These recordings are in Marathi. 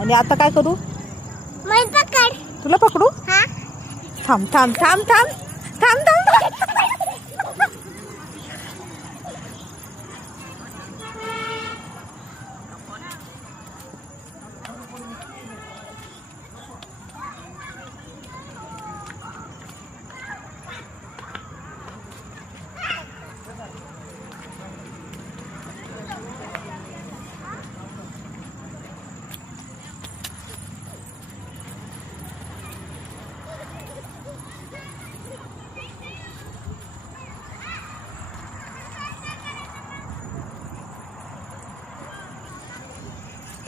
आणि आता काय करू? मला पकड. तुला पकडू? हा थांब थांब थांब थांब थांब थांब.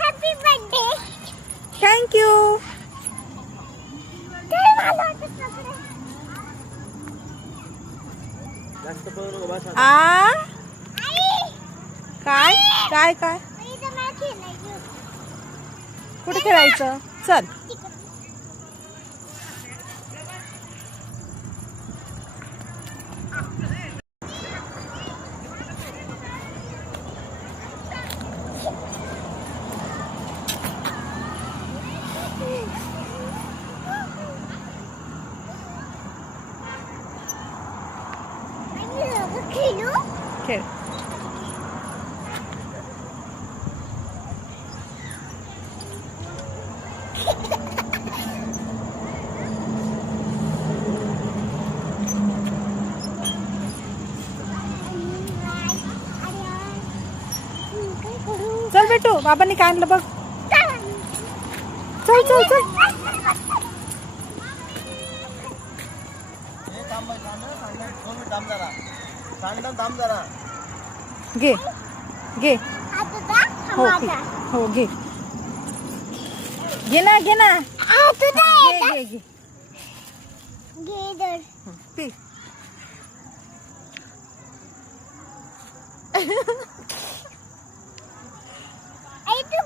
Happy birthday. थँक्यू. आ काय काय काय कुठे खेळायचं? चल. खेळ. चल बेटू, बाबांनी काय आणलं बघ. चल चल चल. घे घे. हो हो घे. घे ना घे ना. घे घे घे. पी.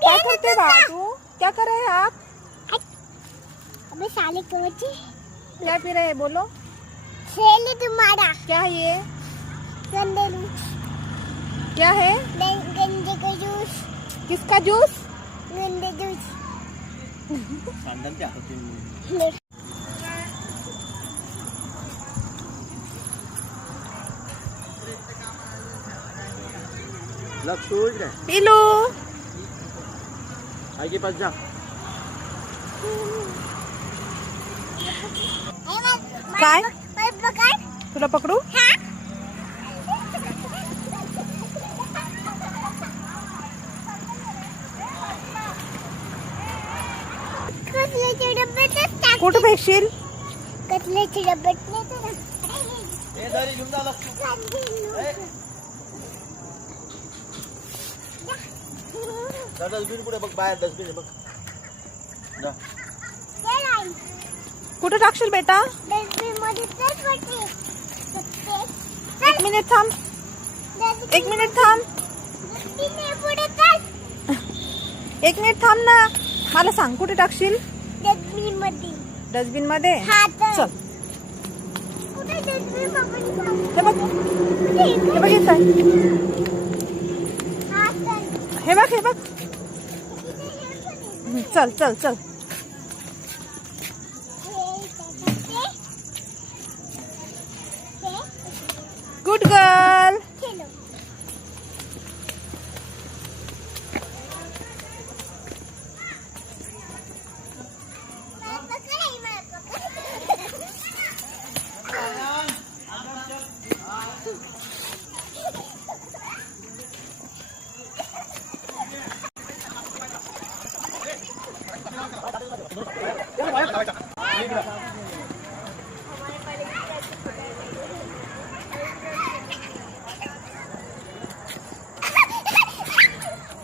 क्या करते बाबू? क्या कर रहे हैं आप? अबे साले कोची. क्या पी रहे हैं बोलो? सेले तुम्हारा. क्या है ये? गंदे जूस. क्या है? गंदे का जूस. किसका जूस? गंदे जूस. पिलू आगे पास जा. काय? पकड. तुला पकडू? कचल्याच्या डब्यातच टाक. कुठं भेटशील? कचल्याच्या डब्यात नाही तर. ए दारी घेऊन जा लक्ष. डस्टबिन कुठे बघ, बाहेर डस्टबिन बघ. जा. कुठं टाकशील बेटा? डस्टबिन मध्ये तर एक मिनिट थांब. एक मिनिट थांब. पुढे चल. एक मिनिट थांब ना. मला सांग कुठे टाकशील? डस्टबिन मध्ये. डस्टबिन मध्ये. हा तर. चल. कुठे डस्टबिन पकडून. हे बघ हे बघ इथं आहे. हा तर. हे बघ हे बघ. चल चल चल. Good girl.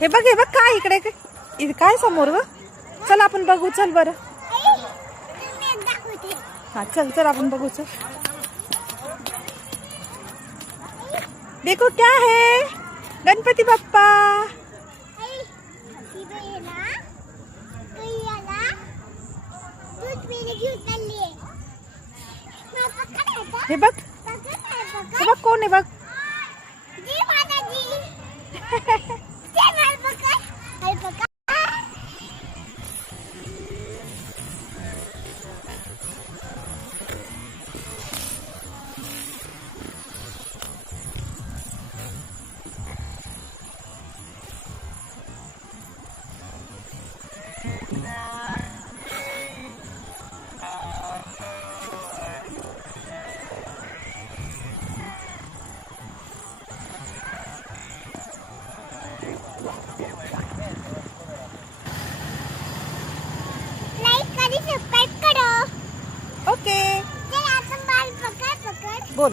हे बघ काय इकडे इथे काय समोर ग. चल आपण बघू. चल बरं. हा चल चल आपण बघू. चल. देखो क्या है? गणपती बाप्पा. हे बघ कोण आहे बघ.